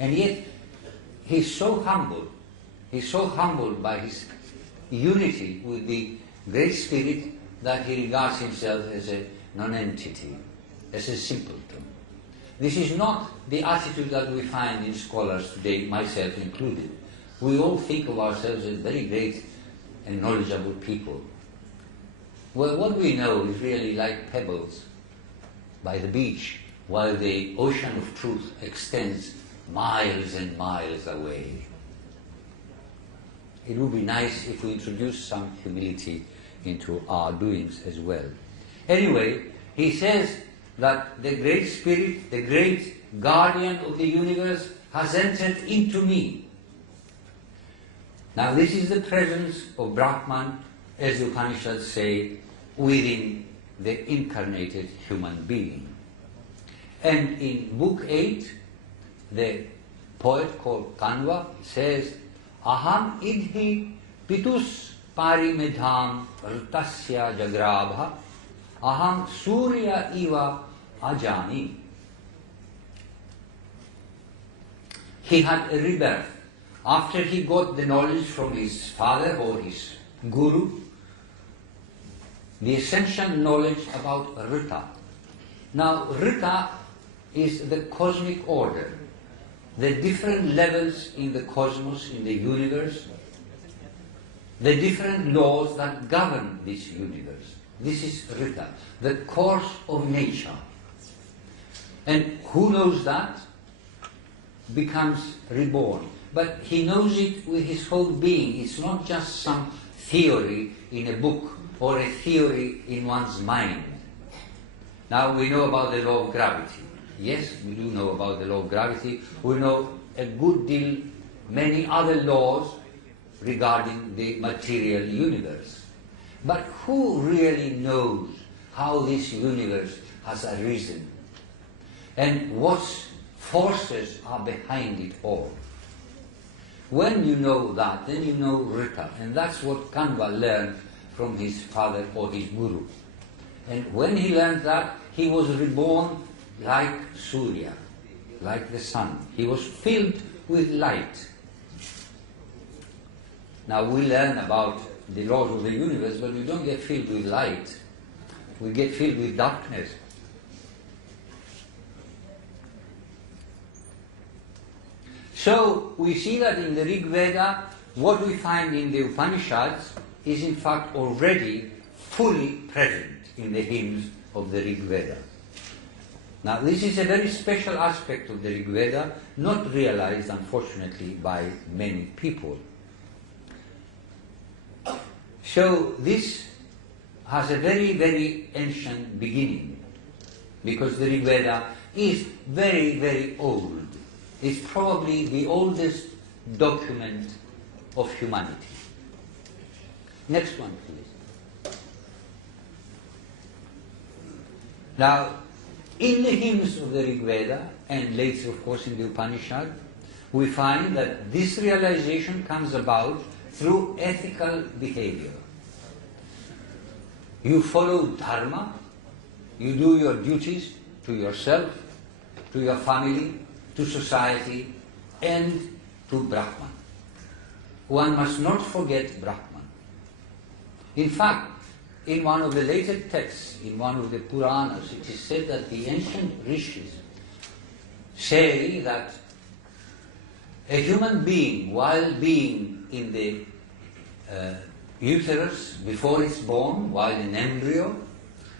And yet, he's so humbled by his unity with the Great Spirit that he regards himself as a non-entity, as a simpleton. This is not the attitude that we find in scholars today, myself included. We all think of ourselves as very great and knowledgeable people. Well, what we know is really like pebbles by the beach, while the ocean of truth extends miles and miles away. It would be nice if we introduced some humility into our doings as well. Anyway, he says that the Great Spirit, the great guardian of the universe, has entered into me. Now this is the presence of Brahman, as the Upanishads say, within the incarnated human being. And in Book 8, the poet called Kanva says, Aham idhi pitus parimedham rtasya jagrabha aham surya iva ajani. He had a rebirth. After he got the knowledge from his father or his guru, the essential knowledge about Rita. Now, Rita is the cosmic order, the different levels in the cosmos, in the universe, the different laws that govern this universe. This is Rita, the course of nature. And who knows that becomes reborn. But he knows it with his whole being. It's not just some theory in a book or a theory in one's mind. Now we know about the law of gravity. Yes, we do know about the law of gravity. We know a good deal, many other laws regarding the material universe. But who really knows how this universe has arisen and what forces are behind it all? When you know that, then you know Rita, and that's what Kanva learned from his father or his guru. And when he learned that, he was reborn like Surya, like the sun. He was filled with light. Now we learn about the laws of the universe, but we don't get filled with light. We get filled with darkness. So we see that in the Rig Veda, what we find in the Upanishads is in fact already fully present in the hymns of the Rig Veda. Now this is a very special aspect of the Rig Veda, not realized unfortunately by many people. So this has a very, very ancient beginning, because the Rig Veda is very, very old. It's probably the oldest document of humanity. Next one, please. Now, in the hymns of the Rig Veda, and later, of course, in the Upanishad, we find that this realization comes about through ethical behavior. You follow dharma, you do your duties to yourself, to your family, to society, and to Brahman. One must not forget Brahman. In fact, in one of the later texts, in one of the Puranas, it is said that the ancient rishis say that a human being, while being in the uterus before it's born, while an embryo,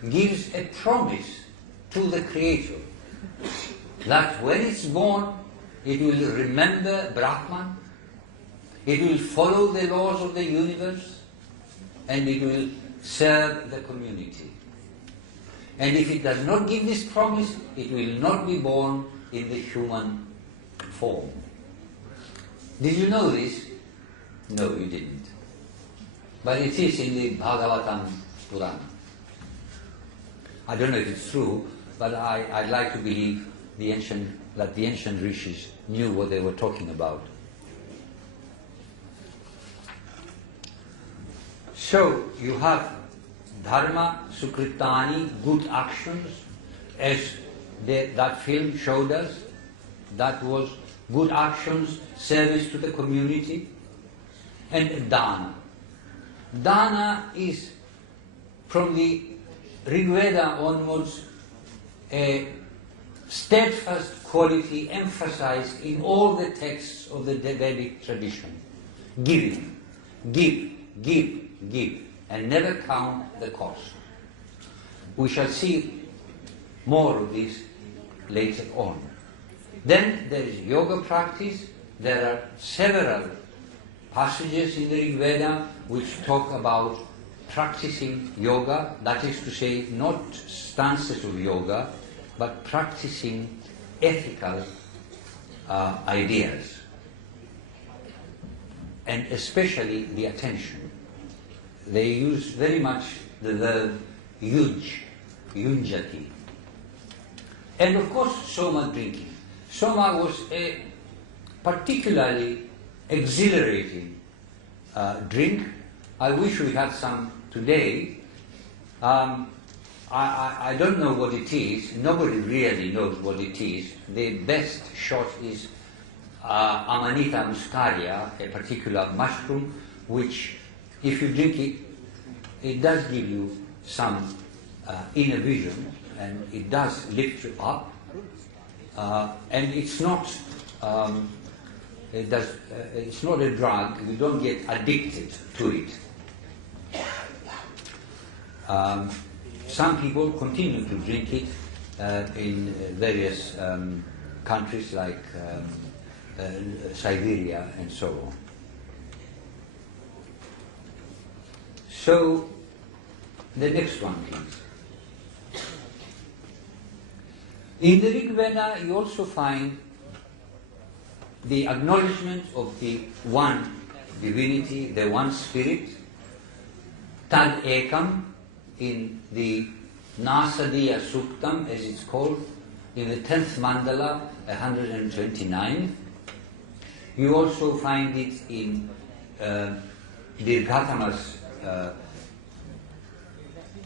gives a promise to the Creator that when it's born, it will remember Brahman, it will follow the laws of the universe, and it will serve the community. And if it does not give this promise, it will not be born in the human form. Did you know this? No, you didn't. But it is in the Bhagavatam Purana. I don't know if it's true, but I'd like to believe that the ancient rishis knew what they were talking about. So you have dharma, sukritani, good actions, as that film showed us. That was good actions, service to the community, and dana. Dana is, from the Rig Veda onwards, a steadfast quality emphasized in all the texts of the Vedic tradition. Giving, give, and never count the cost. We shall see more of this later on. Then there is yoga practice. There are several passages in the Rig Veda which talk about practicing yoga, that is to say, not stances of yoga, but practicing ethical ideas, and especially the attention. They use very much the verb yunjati. And of course, soma drinking. Soma was a particularly exhilarating drink. I wish we had some today. I don't know what it is. Nobody really knows what it is. The best shot is Amanita muscaria, a particular mushroom, which, if you drink it, it does give you some inner vision, and it does lift you up. And it's not. It's not a drug. You don't get addicted to it. Some people continue to drink it in various countries like Siberia and so on. So, the next one, please. In the Rig Veda, you also find the acknowledgement of the one divinity, the one spirit, Tad Ekam, in the Nasadiya Suktam, as it's called, in the 10th mandala, 129. You also find it in Dirghatama's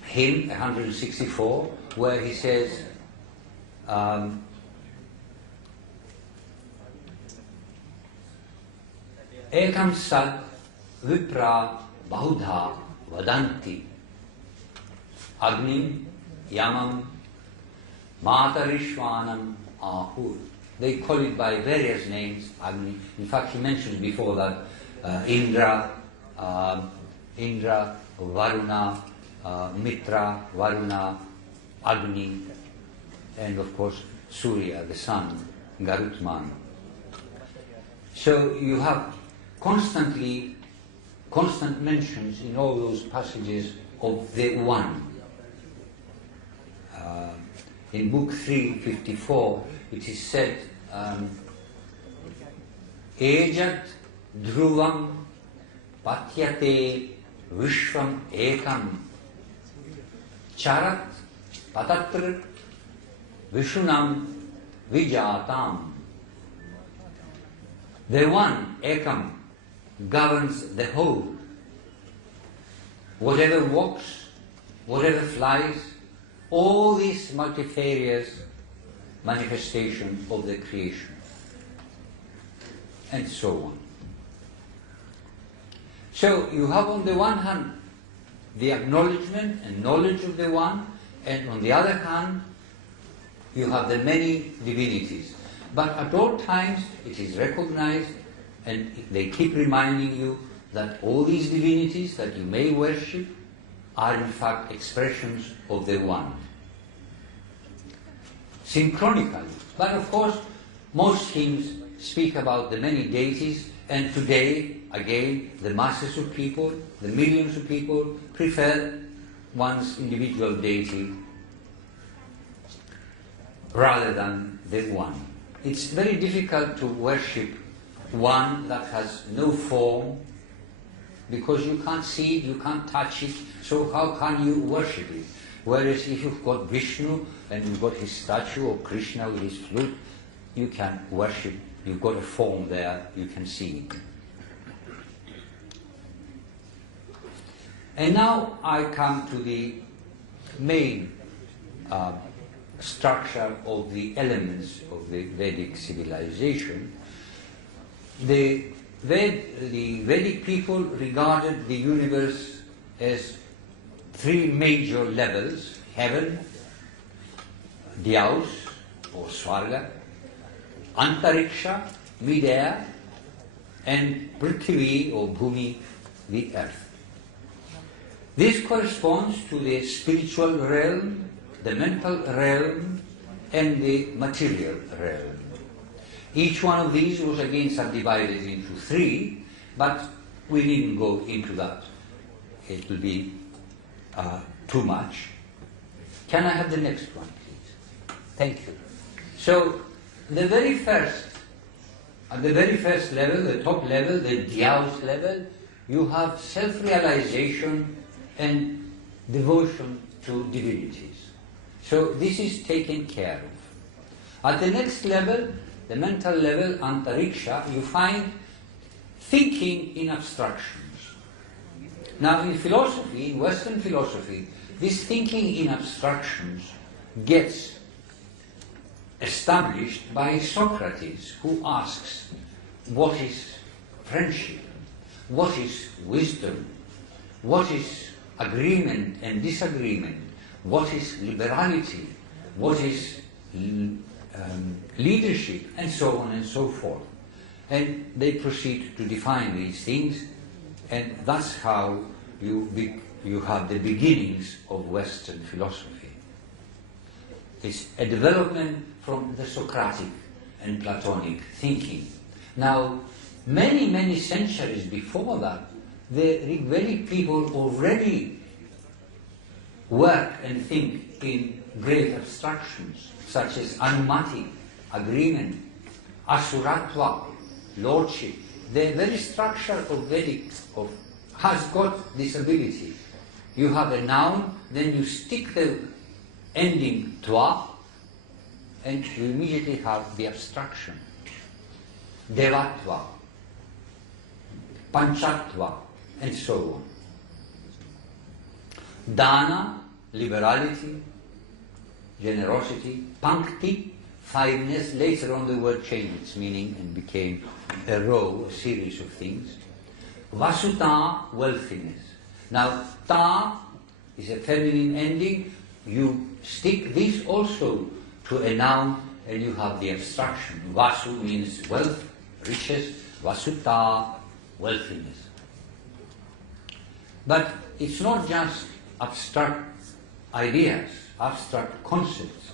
hymn, 164, where he says, Ekam sad vipra bahudha vadanti agnim yamam matarishwanam ahur. They call it by various names, Agni. In fact, he mentioned before that Indra, Varuna, Mitra, Varuna, Agni, and of course Surya, the sun, Garutman. So you have constant mentions in all those passages of the one. In book 354, it is said, Ejat dhruvam patyate vishvam ekam charat patatra vishunam vijatam. The one, ekam, governs the whole. Whatever walks, whatever flies, all these multifarious manifestations of the creation, and so on. So you have on the one hand the acknowledgement and knowledge of the one, and on the other hand you have the many divinities. But at all times it is recognized, and they keep reminding you that all these divinities that you may worship are in fact expressions of the one. Synchronically. But of course, most hymns speak about the many deities, and today, again, the masses of people, the millions of people, prefer one's individual deity rather than the one. It's very difficult to worship one that has no form, because you can't see it, you can't touch it, so how can you worship it? Whereas if you've got Vishnu and you've got his statue, or Krishna with his flute, you can worship, you've got a form there, you can see it. And now I come to the main structure of the elements of the Vedic civilization, The Vedic people regarded the universe as three major levels: heaven, Dyaus or Swarga, Antariksha, mid-air, and Prithvi or Bhumi, the earth. This corresponds to the spiritual realm, the mental realm, and the material realm. Each one of these was again subdivided into three, but we needn't go into that. It will be too much. Can I have the next one, please? Thank you. So, at the very first level, the top level, the Dyaus level, you have self-realization and devotion to divinities. So this is taken care of. At the next level, the mental level, Antariksha, you find thinking in abstractions. Now in philosophy, in Western philosophy, this thinking in abstractions gets established by Socrates, who asks, what is friendship? What is wisdom? What is agreement and disagreement? What is liberality? What is leadership? And so on and so forth. And they proceed to define these things, and that's how you have the beginnings of Western philosophy. It's a development from the Socratic and Platonic thinking. Now, many, many centuries before that, the Rigvedic people already work and think in great abstractions, such as Anumati, agreement, Asuratva, lordship. The very structure of Vedic has got this ability. You have a noun, then you stick the ending tva, and you immediately have the abstraction. Devatva, Panchatva, and so on. Dana, liberality, generosity. Pankti, fiveness. Later on the word changed its meaning and became a row, a series of things. Vasuta, wealthiness. Now, ta is a feminine ending. You stick this also to a noun and you have the abstraction. Vasu means wealth, riches. Vasuta, wealthiness. But it's not just abstract ideas, abstract concepts.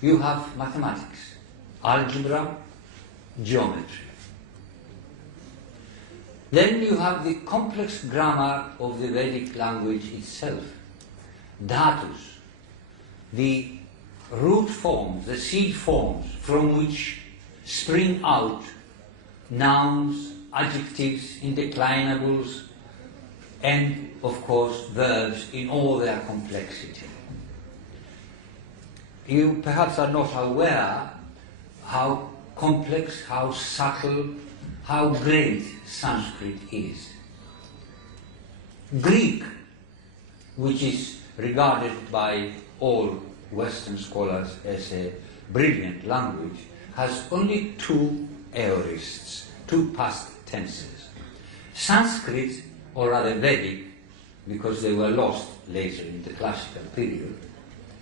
You have mathematics, algebra, geometry. Then you have the complex grammar of the Vedic language itself. Dhatus, the root forms, the seed forms from which spring out nouns, adjectives, indeclinables, and of course verbs in all their complexity. You perhaps are not aware how complex, how subtle, how great Sanskrit is. Greek, which is regarded by all Western scholars as a brilliant language, has only two aorists, two past tenses. Sanskrit, or rather Vedic, because they were lost later in the classical period,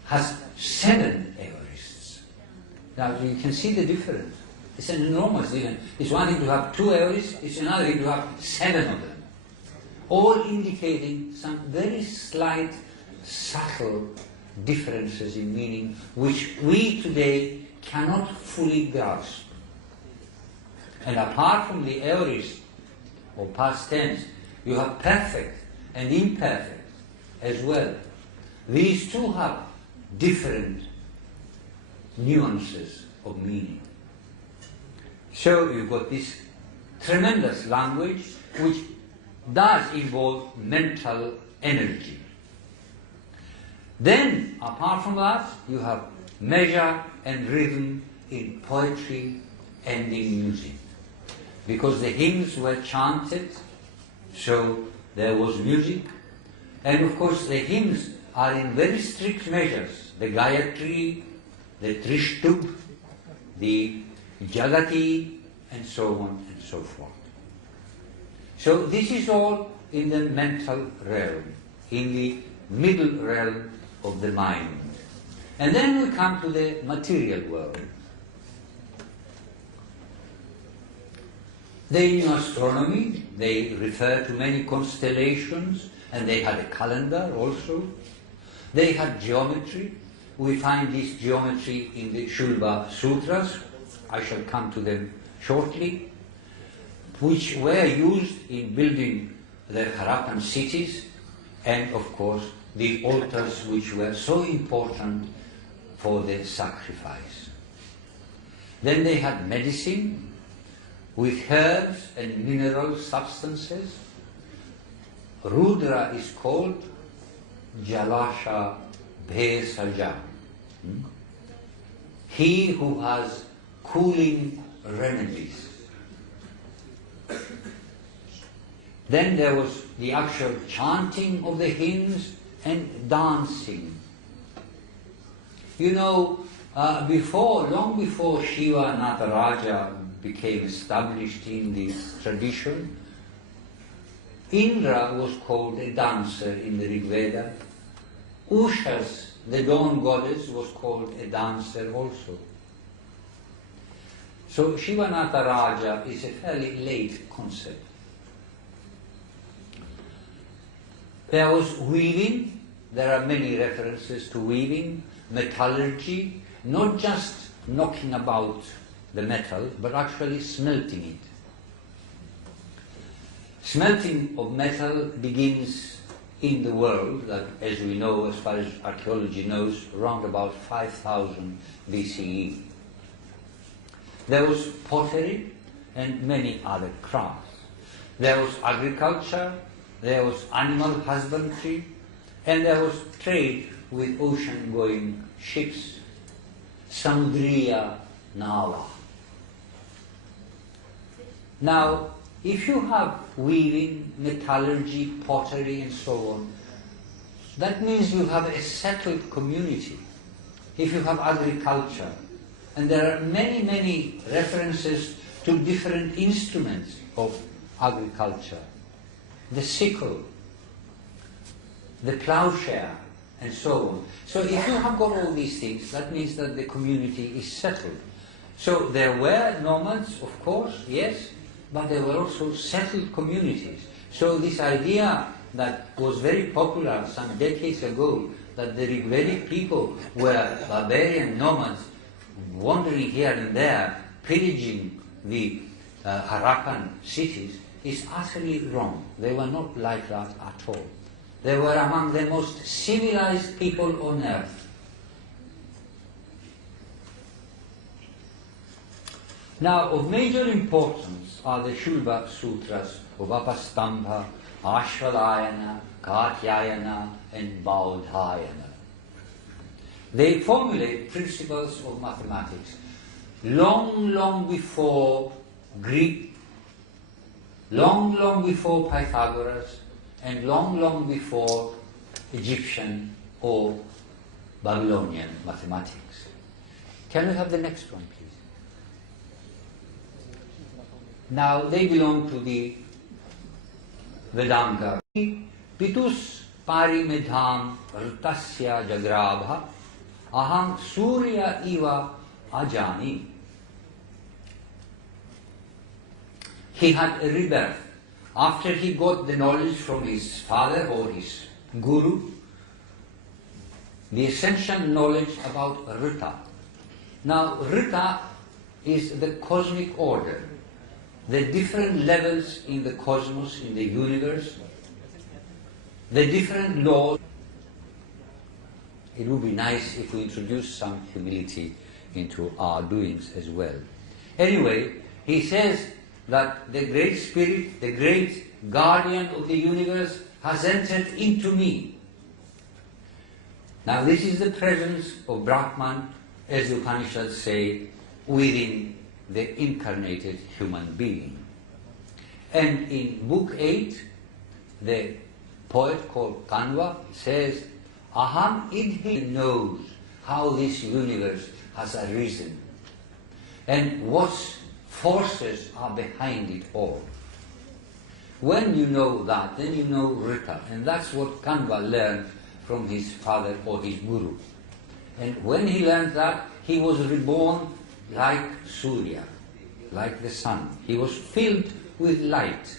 has 7 aorists. Now you can see the difference. It's an enormous difference. It's one thing to have 2 aorists, it's another thing to have 7 of them, all indicating some very slight, subtle differences in meaning which we today cannot fully grasp. And apart from the aorist or past tense, you have perfect and imperfect as well. These two have different nuances of meaning. So you've got this tremendous language which does involve mental energy. Then, apart from that, you have measure and rhythm in poetry and in music. Because the hymns were chanted, so there was music. And of course the hymns are in very strict measures. The Gayatri, the Trishtub, the Jagati, and so on and so forth. So this is all in the mental realm, in the middle realm of the mind. And then we come to the material world. They knew astronomy, they refer to many constellations, and they had a calendar also. They had geometry. We find this geometry in the Shulba Sutras. I shall come to them shortly, which were used in building the Harappan cities, and of course the altars which were so important for the sacrifice. Then they had medicine with herbs and mineral substances. Rudra is called Jalasha Bhesaja. He who has cooling remedies. Then there was the actual chanting of the hymns and dancing. You know, long before Shiva Nataraja became established in the tradition, Indra was called a dancer in the Rig Veda. Ushas, the dawn goddess, was called a dancer also. So Shiva Nataraja is a fairly late concept. There was weaving. There are many references to weaving, metallurgy, not just knocking about the metal, but actually smelting it. Smelting of metal begins in the world, that, as we know, as far as archaeology knows, around about 5000 BCE. There was pottery and many other crafts. There was agriculture, there was animal husbandry, and there was trade with ocean-going ships, Samudriya Nava. Now, if you have weaving, metallurgy, pottery, and so on, that means you have a settled community. If you have agriculture, and there are many, many references to different instruments of agriculture, the sickle, the plowshare, and so on. So if you have got all these things, that means that the community is settled. So there were nomads, of course, yes, but there were also settled communities. So this idea that was very popular some decades ago, that the Rigvedic people were barbarian nomads wandering here and there, pillaging the Harappan cities, is utterly wrong. They were not like that at all. They were among the most civilized people on earth. Now, of major importance are the Shulba Sutras of Apastambha, Ashvalayana, Katyayana, and Baudhayana. They formulate principles of mathematics long, long before Greek, long, long before Pythagoras, and long, long before Egyptian or Babylonian mathematics. Can we have the next one, please? Now, they belong to the Vedanga. Pitus parimedham rtasya jagrabha aham surya iva ajani. He had a rebirth. After he got the knowledge from his father or his guru, the essential knowledge about Rita. Now, Rita is the cosmic order, the different levels in the cosmos, in the universe, the different laws. It would be nice if we introduce some humility into our doings as well. Anyway, he says that the great spirit, the great guardian of the universe, has entered into me. Now this is the presence of Brahman, as the Upanishads say, within the incarnated human being. And in Book 8, the poet called Kanva says, Aham idhi knows how this universe has arisen and what's forces are behind it all. When you know that, then you know Rita, and that's what Kanva learned from his father or his guru. And when he learned that, he was reborn like Surya, like the sun. He was filled with light.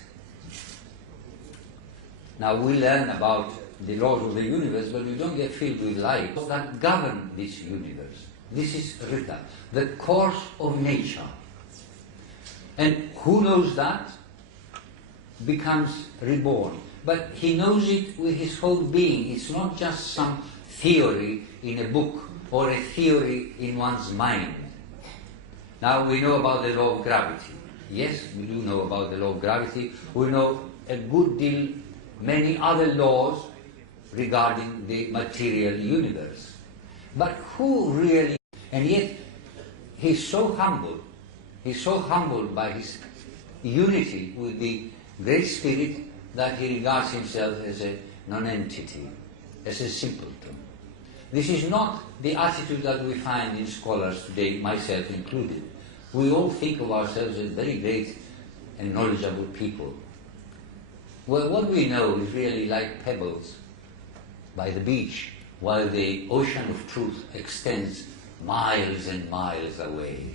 Now we learn about the laws of the universe, but we don't get filled with light that govern this universe. This is Rita, the course of nature. And who knows that becomes reborn. But he knows it with his whole being. It's not just some theory in a book or a theory in one's mind. Now we know about the law of gravity. Yes, we do know about the law of gravity. We know a good deal, many other laws regarding the material universe. But who really, and yet he's so humble by his unity with the Great Spirit that he regards himself as a non-entity, as a simpleton. This is not the attitude that we find in scholars today, myself included. We all think of ourselves as very great and knowledgeable people. Well, what we know is really like pebbles by the beach, while the ocean of truth extends miles and miles away.